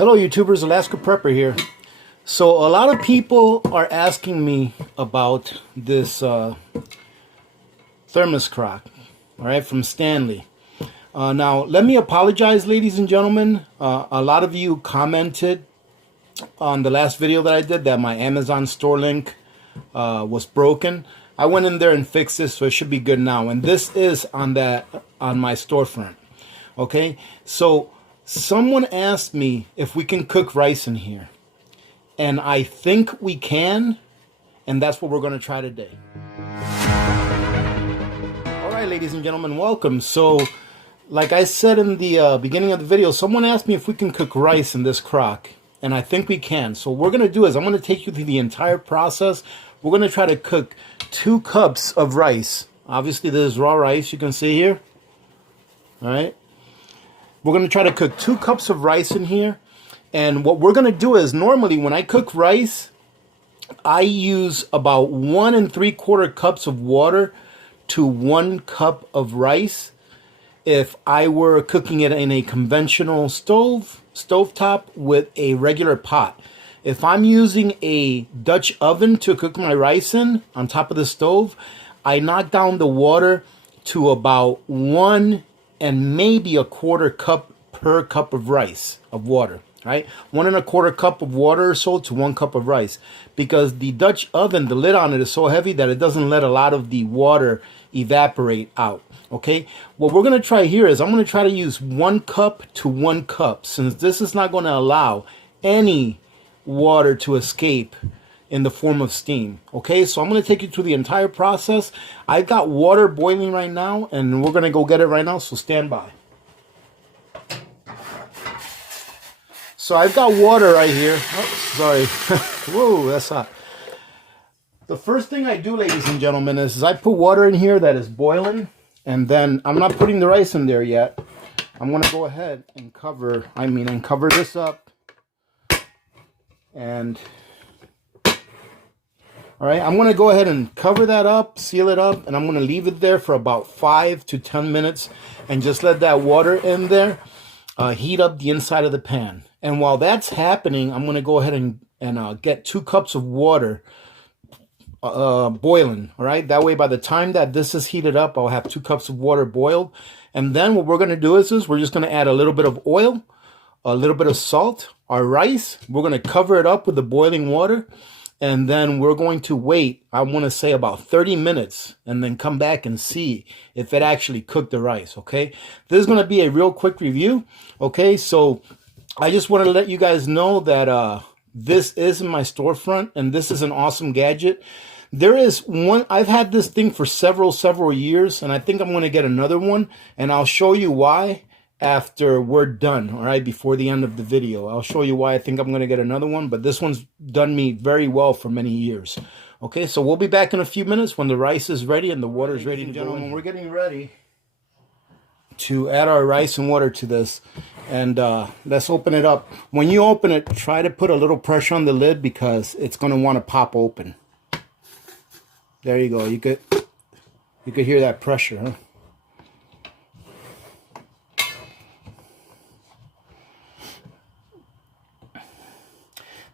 Hello YouTubers, Alaska Prepper here. So a lot of people are asking me about this Thermos Crock, all right, from Stanley. Now let me apologize, ladies and gentlemen. A lot of you commented on the last video that I did that my Amazon store link was broken. I went in there and fixed this, so it should be good now. And this is on my storefront. Okay, so someone asked me if we can cook rice in here, and I think we can, and that's what we're going to try today. All right, ladies and gentlemen, welcome. So, like I said in the beginning of the video, someone asked me if we can cook rice in this crock, and I think we can. So what we're going to do is I'm going to take you through the entire process. We're going to try to cook 2 cups of rice. Obviously, this is raw rice, you can see here. All right. We're going to try to cook 2 cups of rice in here. And what we're going to do is, normally when I cook rice, I use about 1 3/4 cups of water to 1 cup of rice. If I were cooking it in a conventional stovetop with a regular pot. If I'm using a Dutch oven to cook my rice in on top of the stove, I knock down the water to about 1 and maybe 1/4 cup per cup of rice of water, right? 1 1/4 cup of water or so to 1 cup of rice, because the Dutch oven, the lid on it is so heavy that it doesn't let a lot of the water evaporate out. Okay, what we're going to try here is I'm going to try to use 1 cup to 1 cup, since this is not going to allow any water to escape in the form of steam. Okay, so I'm going to take you through the entire process. I've got water boiling right now, and we're going to go get it right now, so stand by. So I've got water right here. Oh, sorry. Whoa, that's hot. The first thing I do, ladies and gentlemen, is I put water in here that is boiling, and then I'm not putting the rice in there yet. I'm going to go ahead and cover this up. And all right, I'm going to go ahead and cover that up, seal it up, and I'm going to leave it there for about 5 to 10 minutes and just let that water in there heat up the inside of the pan. And while that's happening, I'm going to go ahead and get 2 cups of water boiling. All right, that way by the time that this is heated up, I'll have 2 cups of water boiled. And then what we're going to do is we're just going to add a little bit of oil, a little bit of salt, our rice. We're going to cover it up with the boiling water. And then we're going to wait, I want to say about 30 minutes, and then come back and see if it actually cooked the rice, okay? This is going to be a real quick review, okay? So I just want to let you guys know that this is in my storefront, and this is an awesome gadget. There is one, I've had this thing for several years, and I think I'm going to get another one, and I'll show you why after we're done, all right, before the end of the video. I'll show you why I think I'm going to get another one, but this one's done me very well for many years. Okay, so we'll be back in a few minutes when the rice is ready and the water is ready to go in. We're getting ready to add our rice and water to this, and let's open it up. When you open it, try to put a little pressure on the lid because it's going to want to pop open. There you go. You could hear that pressure, huh?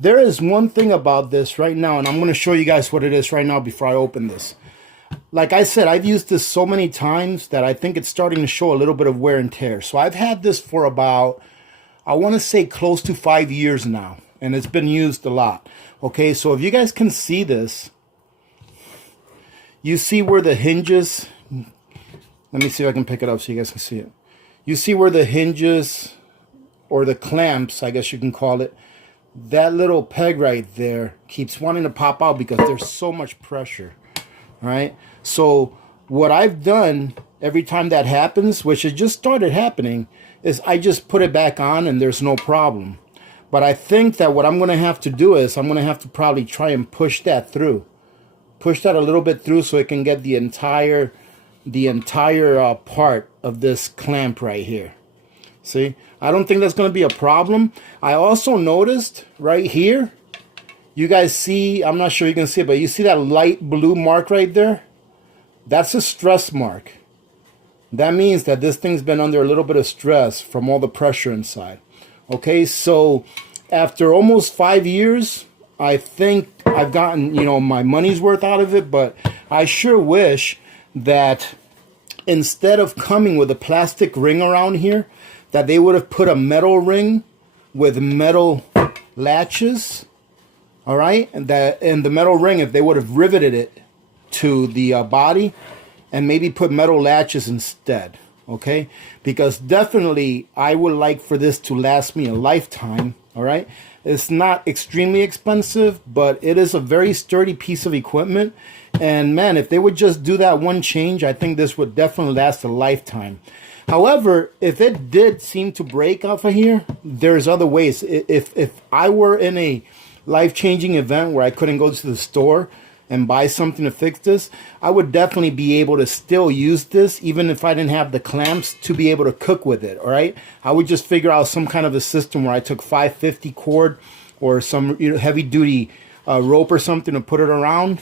There is one thing about this right now, and I'm going to show you guys what it is right now before I open this. Like I said, I've used this so many times that I think it's starting to show a little bit of wear and tear. So I've had this for about, I want to say close to 5 years now, and it's been used a lot. Okay, so if you guys can see this, you see where the hinges, let me see if I can pick it up so you guys can see it. You see where the hinges, or the clamps, I guess you can call it, that little peg right there keeps wanting to pop out because there's so much pressure. All right, so what I've done every time that happens, which has just started happening, is I just put it back on and there's no problem. But I think that what I'm going to have to do is I'm going to have to probably try and push that through, push that a little bit through so it can get the entire part of this clamp right here. See, I don't think that's going to be a problem. I also noticed right here, you guys see, I'm not sure you can see it, but you see that light blue mark right there? That's a stress mark. That means that this thing's been under a little bit of stress from all the pressure inside. Okay, so after almost 5 years, I think I've gotten, you know, my money's worth out of it, but I sure wish that instead of coming with a plastic ring around here, that they would have put a metal ring with metal latches. All right, and the metal ring, if they would have riveted it to the body and maybe put metal latches instead. Okay, because definitely I would like for this to last me a lifetime. All right, it's not extremely expensive, but it is a very sturdy piece of equipment. And man, if they would just do that one change, I think this would definitely last a lifetime. However, if it did seem to break off of here, there's other ways. If I were in a life-changing event where I couldn't go to the store and buy something to fix this, I would definitely be able to still use this, even if I didn't have the clamps to be able to cook with it. All right, I would just figure out some kind of a system where I took 550 cord or some heavy-duty rope or something to put it around,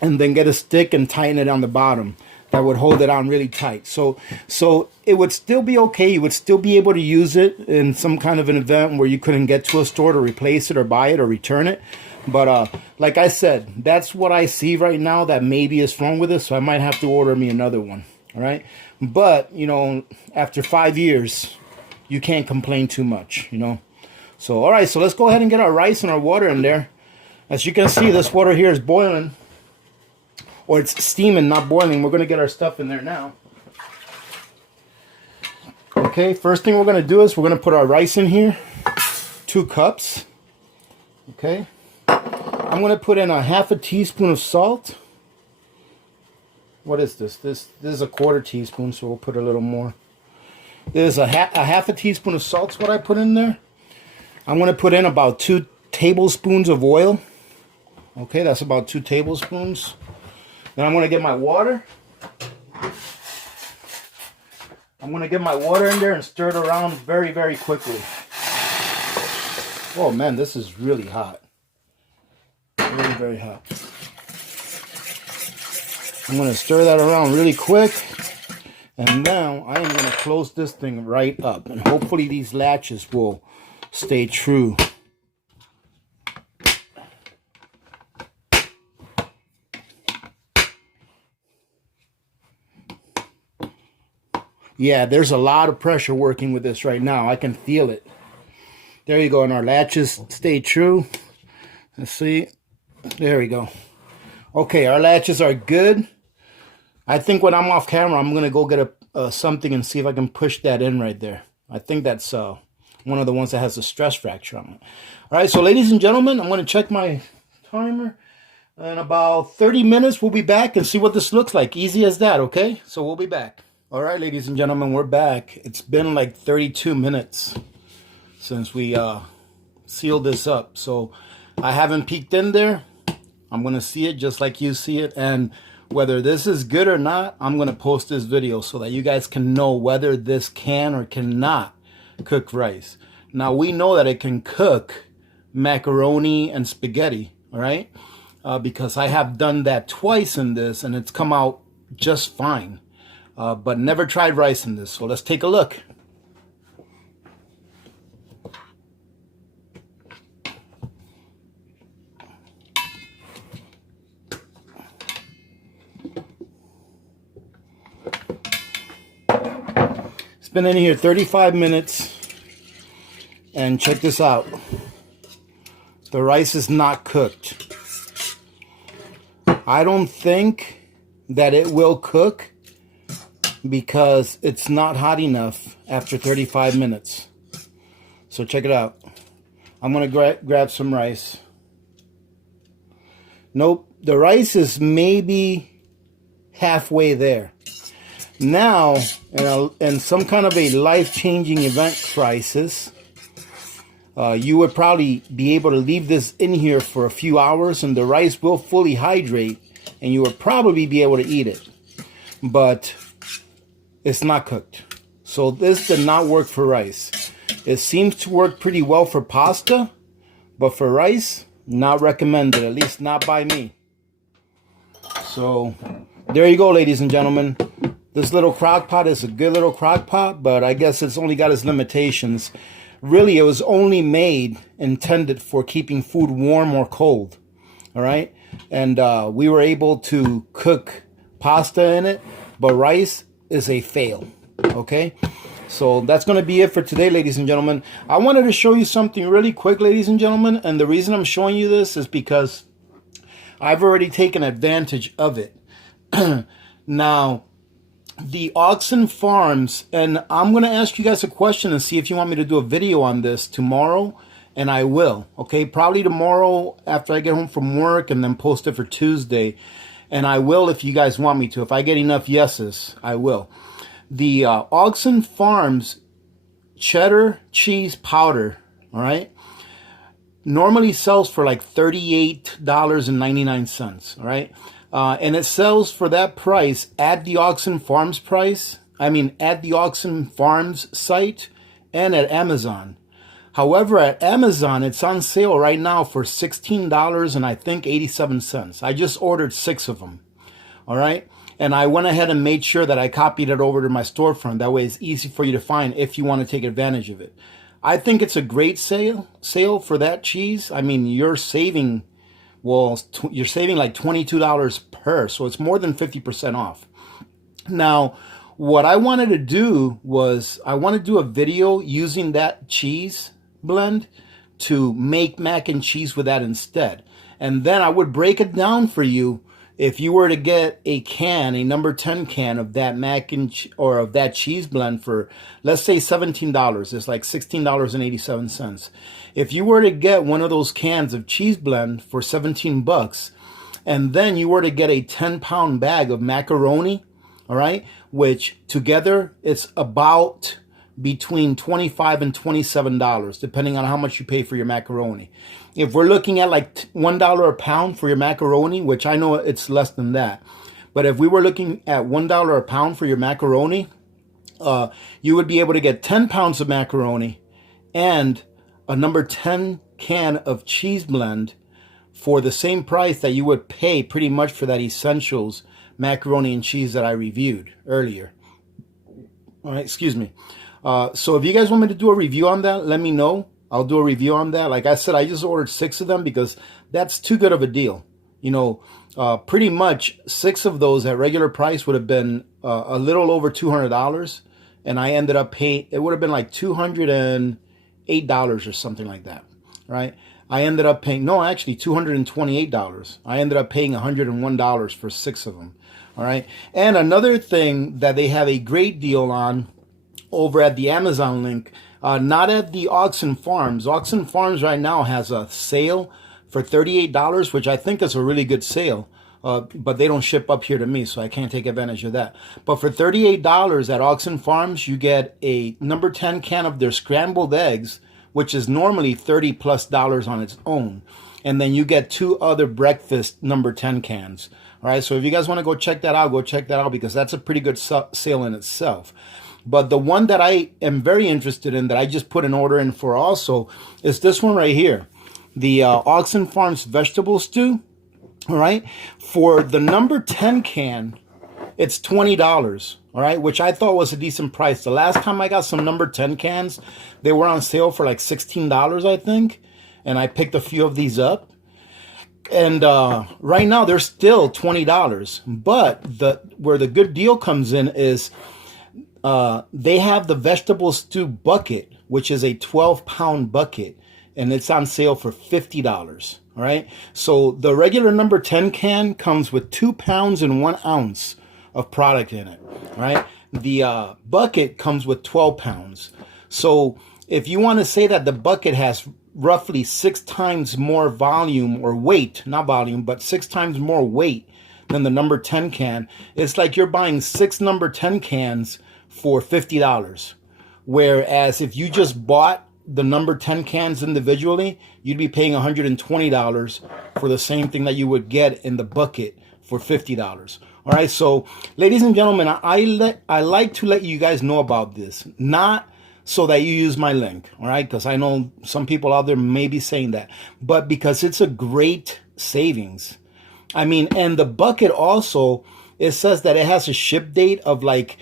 and then get a stick and tighten it on the bottom. That would hold it on really tight. So it would still be okay. You would still be able to use it in some kind of an event where you couldn't get to a store to replace it or buy it or return it. But like I said, that's what I see right now that maybe is wrong with it. So I might have to order me another one. All right. But, you know, after 5 years, you can't complain too much, you know. So, all right. So let's go ahead and get our rice and our water in there. As you can see, this water here is boiling. Or it's steaming, not boiling. We're going to get our stuff in there now. Okay, first thing we're going to do is we're going to put our rice in here. 2 cups. Okay. I'm going to put in a half a teaspoon of salt. What is this? This is a 1/4 teaspoon, so we'll put a little more. There's a half a teaspoon of salt is what I put in there. I'm going to put in about 2 tablespoons of oil. Okay, that's about 2 tablespoons. Then I'm going to get my water. I'm going to get my water in there and stir it around very, very quickly. Oh man, this is really hot. Very, very hot. I'm going to stir that around really quick. And now I am going to close this thing right up. And hopefully these latches will stay true. Yeah, there's a lot of pressure working with this right now. I can feel it. There you go. And our latches stay true. Let's see. There we go. Okay, our latches are good. I think when I'm off camera, I'm going to go get something and see if I can push that in right there. I think that's one of the ones that has a stress fracture on it. All right, so ladies and gentlemen, I'm going to check my timer. In about 30 minutes, we'll be back and see what this looks like. Easy as that, okay? So we'll be back. All right, ladies and gentlemen, we're back. It's been like 32 minutes since we sealed this up. So I haven't peeked in there. I'm going to see it just like you see it. And whether this is good or not, I'm going to post this video so that you guys can know whether this can or cannot cook rice. Now, we know that it can cook macaroni and spaghetti, all right? Because I have done that twice in this, and it's come out just fine. But never tried rice in this, so let's take a look. It's been in here 35 minutes, and check this out. The rice is not cooked. I don't think that it will cook because it's not hot enough after 35 minutes. So check it out. I'm going to grab some rice. Nope, the rice is maybe halfway there. Now, in some kind of a life-changing event crisis, you would probably be able to leave this in here for a few hours and the rice will fully hydrate and you would probably be able to eat it. But it's not cooked. So this did not work for rice. It seems to work pretty well for pasta, but for rice, not recommended, at least not by me. So there you go, ladies and gentlemen. This little crock pot is a good little crock pot, but I guess it's only got its limitations. really it was only intended for keeping food warm or cold. All right. And we were able to cook pasta in it, but rice is a fail. Okay. So that's going to be it for today, ladies and gentlemen. I wanted to show you something really quick, ladies and gentlemen. And the reason I'm showing you this is because I've already taken advantage of it. Now, the oxen farms, and I'm going to ask you guys a question and see if you want me to do a video on this tomorrow, and I will. Okay, probably tomorrow after I get home from work, and then post it for Tuesday. And I will if you guys want me to. If I get enough yeses, I will. The oxen farms cheddar cheese powder, all right, normally sells for like $38.99, all right? And it sells for that price at the Oxen Farms price. I mean, at the Oxen Farms site and at Amazon. However, at Amazon, it's on sale right now for $16 and I think 87 cents. I just ordered 6 of them. All right. And I went ahead and made sure that I copied it over to my storefront. That way it's easy for you to find if you want to take advantage of it. I think it's a great sale for that cheese. I mean, you're saving, well, you're saving like $22 per, so it's more than 50% off. Now, what I wanted to do was I want to do a video using that cheese blend to make mac and cheese with that instead. And then I would break it down for you if you were to get a can, a number 10 can of that or of that cheese blend for, let's say $17. It's like $16.87. If you were to get one of those cans of cheese blend for 17 bucks, and then you were to get a 10-pound bag of macaroni, all right, which together it's about between $25 and $27, depending on how much you pay for your macaroni. If we're looking at like $1 a pound for your macaroni, which I know it's less than that, but if we were looking at $1 a pound for your macaroni, you would be able to get 10 pounds of macaroni and a number 10 can of cheese blend for the same price that you would pay pretty much for that Essentials macaroni and cheese that I reviewed earlier. All right, excuse me. So if you guys want me to do a review on that, let me know. I'll do a review on that. Like I said, I just ordered 6 of them because that's too good of a deal. You know, pretty much 6 of those at regular price would have been a little over $200. And I ended up paying, it would have been like $208 or something like that, right? I ended up paying, no, actually $228. I ended up paying $101 for 6 of them, all right? And another thing that they have a great deal on over at the Amazon link, not at the Oxen Farms. Oxen Farms right now has a sale for $38, which I think is a really good sale. But they don't ship up here to me, so I can't take advantage of that. But for $38 at Oxen Farms, you get a number 10 can of their scrambled eggs, which is normally $30+ on its own. And then you get 2 other breakfast number 10 cans. All right, so if you guys want to go check that out, go check that out because that's a pretty good sale in itself. But the one that I am very interested in, that I just put an order in for also, is this one right here. The Oxen Farms vegetable stew. All right. For the number 10 can, it's $20. All right. Which I thought was a decent price. The last time I got some number 10 cans, they were on sale for like $16, I think. And I picked a few of these up. And right now they're still $20. But where the good deal comes in is they have the vegetable stew bucket, which is a 12-pound bucket, and it's on sale for $50. All right. So the regular number 10 can comes with 2 pounds and 1 ounce of product in it. All right. The bucket comes with 12 pounds. So if you want to say that the bucket has roughly 6 times more volume or weight, not volume, but 6 times more weight than the number 10 can, it's like you're buying 6 number 10 cans for $50. Whereas if you just bought the number 10 cans individually, you'd be paying $120 for the same thing that you would get in the bucket for $50. All right, so ladies and gentlemen, I like to let you guys know about this, not so that you use my link, all right, because I know some people out there may be saying that, but because it's a great savings. I mean, and the bucket also, it says that it has a ship date of like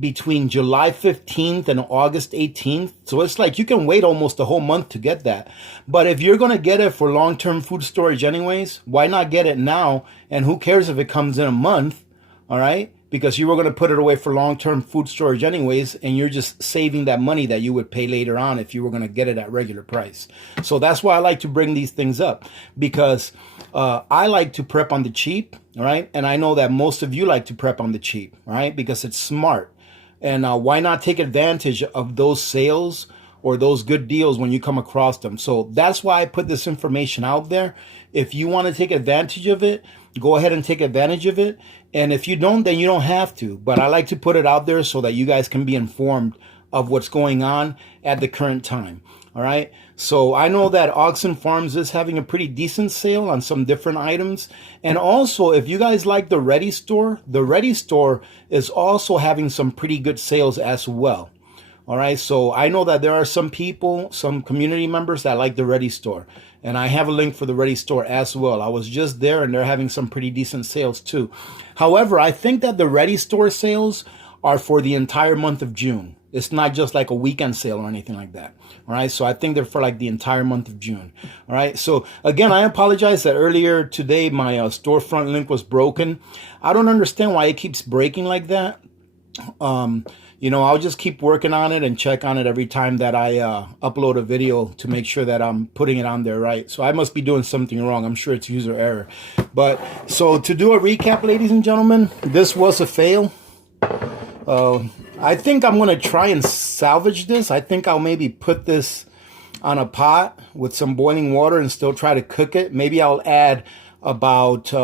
between July 15th and August 18th. So it's like you can wait almost a whole month to get that. But if you're going to get it for long-term food storage anyways, why not get it now? And who cares if it comes in a month, all right? Because you were going to put it away for long-term food storage anyways, and you're just saving that money that you would pay later on if you were going to get it at regular price. So that's why I like to bring these things up, because I like to prep on the cheap, all right? And I know that most of you like to prep on the cheap, all right? Because it's smart. And why not take advantage of those sales or those good deals when you come across them? So that's why I put this information out there. If you want to take advantage of it, go ahead and take advantage of it. And if you don't, then you don't have to. But I like to put it out there so that you guys can be informed of what's going on at the current time. All right. So I know that Oxen Farms is having a pretty decent sale on some different items. And also, if you guys like the Ready Store is also having some pretty good sales as well. All right. So I know that there are some people, some community members that like the Ready Store. And I have a link for the Ready Store as well. I was just there and they're having some pretty decent sales too. However, I think that the Ready Store sales are for the entire month of June. It's not just like a weekend sale or anything like that. All right. So I think they're for like the entire month of June. All right. So again, I apologize that earlier today my storefront link was broken. I don't understand why it keeps breaking like that. You know, I'll just keep working on it and check on it every time that I upload a video to make sure that I'm putting it on there right. So I must be doing something wrong. I'm sure it's user error. But so to do a recap, ladies and gentlemen, this was a fail. I think I'm going to try and salvage this. I think I'll maybe put this on a pot with some boiling water and still try to cook it. Maybe I'll add about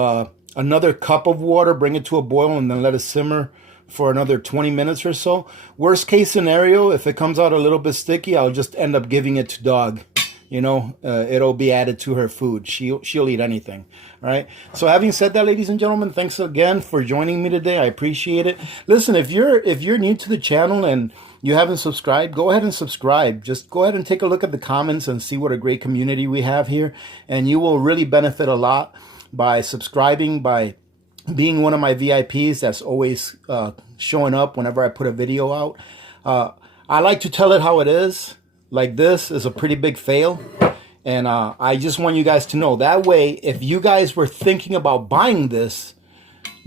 another cup of water, bring it to a boil, and then let it simmer for another 20 minutes or so. Worst case scenario, if it comes out a little bit sticky, I'll just end up giving it to Dog. You know, it'll be added to her food. She'll eat anything. All right. So having said that, ladies and gentlemen, thanks again for joining me today. I appreciate it. Listen, if you're new to the channel and you haven't subscribed, go ahead and subscribe. Just go ahead and take a look at the comments and see what a great community we have here. And you will really benefit a lot by subscribing, by being one of my VIPs that's always showing up whenever I put a video out. I like to tell it how it is. Like, this is a pretty big fail. And I just want you guys to know. That way, if you guys were thinking about buying this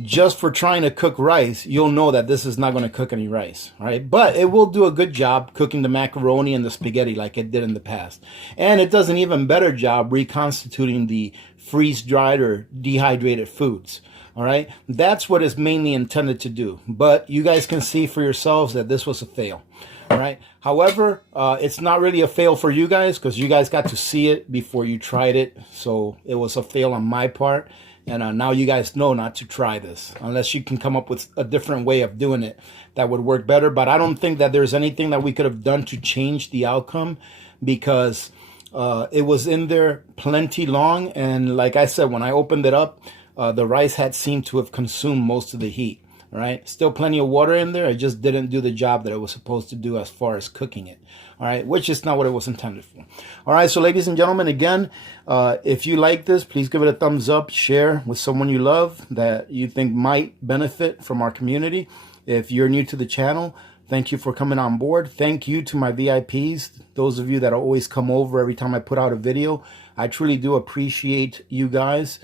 just for trying to cook rice, you'll know that this is not going to cook any rice. All right. But it will do a good job cooking the macaroni and the spaghetti like it did in the past. And it does an even better job reconstituting the freeze-dried or dehydrated foods. All right. That's what it's mainly intended to do. But you guys can see for yourselves that this was a fail. All right. However, it's not really a fail for you guys because you guys got to see it before you tried it. So it was a fail on my part. And now you guys know not to try this unless you can come up with a different way of doing it that would work better. But I don't think that there's anything that we could have done to change the outcome because it was in there plenty long. And like I said, when I opened it up, the rice had seemed to have consumed most of the heat. All right. Still plenty of water in there. It just didn't do the job that it was supposed to do as far as cooking it. All right. Which is not what it was intended for. All right. So ladies and gentlemen, again, if you like this, please give it a thumbs up, share with someone you love that you think might benefit from our community. If you're new to the channel, thank you for coming on board. Thank you to my VIPs, those of you that always come over every time I put out a video. I truly do appreciate you guys.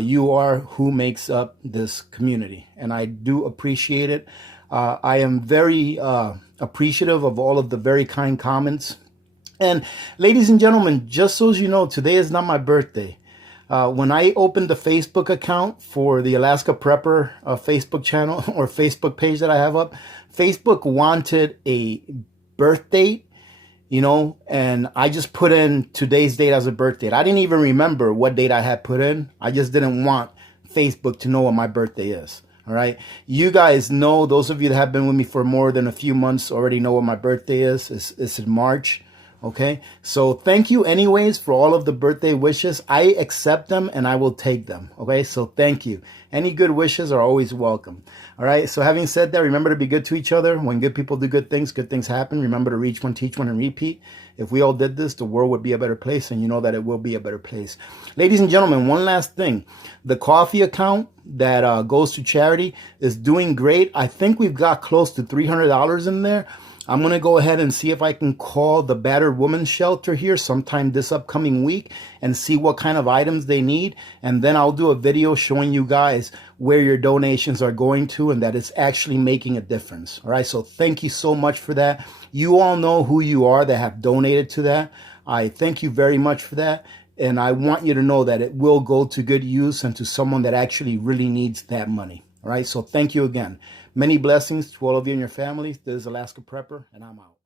You are who makes up this community, and I do appreciate it. I am very appreciative of all of the very kind comments. And ladies and gentlemen, just so you know, today is not my birthday. When I opened the Facebook account for the Alaska Prepper Facebook channel or Facebook page that I have up, Facebook wanted a birth date. You know, and I just put in today's date as a birth date. I didn't even remember what date I had put in. I just didn't want Facebook to know what my birthday is. All right. You guys know, those of you that have been with me for more than a few months already know what my birthday is. It's in March. Okay, so thank you anyways for all of the birthday wishes. I accept them and I will take them. Okay, so thank you. Any good wishes are always welcome. All right, so having said that, remember to be good to each other. When good people do good things happen. Remember to reach one, teach one, and repeat. If we all did this, the world would be a better place, and you know that it will be a better place. Ladies and gentlemen, one last thing. The coffee account that goes to charity is doing great. I think we've got close to $300 in there. I'm going to go ahead and see if I can call the battered women's shelter here sometime this upcoming week and see what kind of items they need. And then I'll do a video showing you guys where your donations are going to and that it's actually making a difference. All right. So thank you so much for that. You all know who you are that have donated to that. I thank you very much for that. And I want you to know that it will go to good use and to someone that actually really needs that money. All right. So thank you again. Many blessings to all of you and your families. This is Alaska Prepper, and I'm out.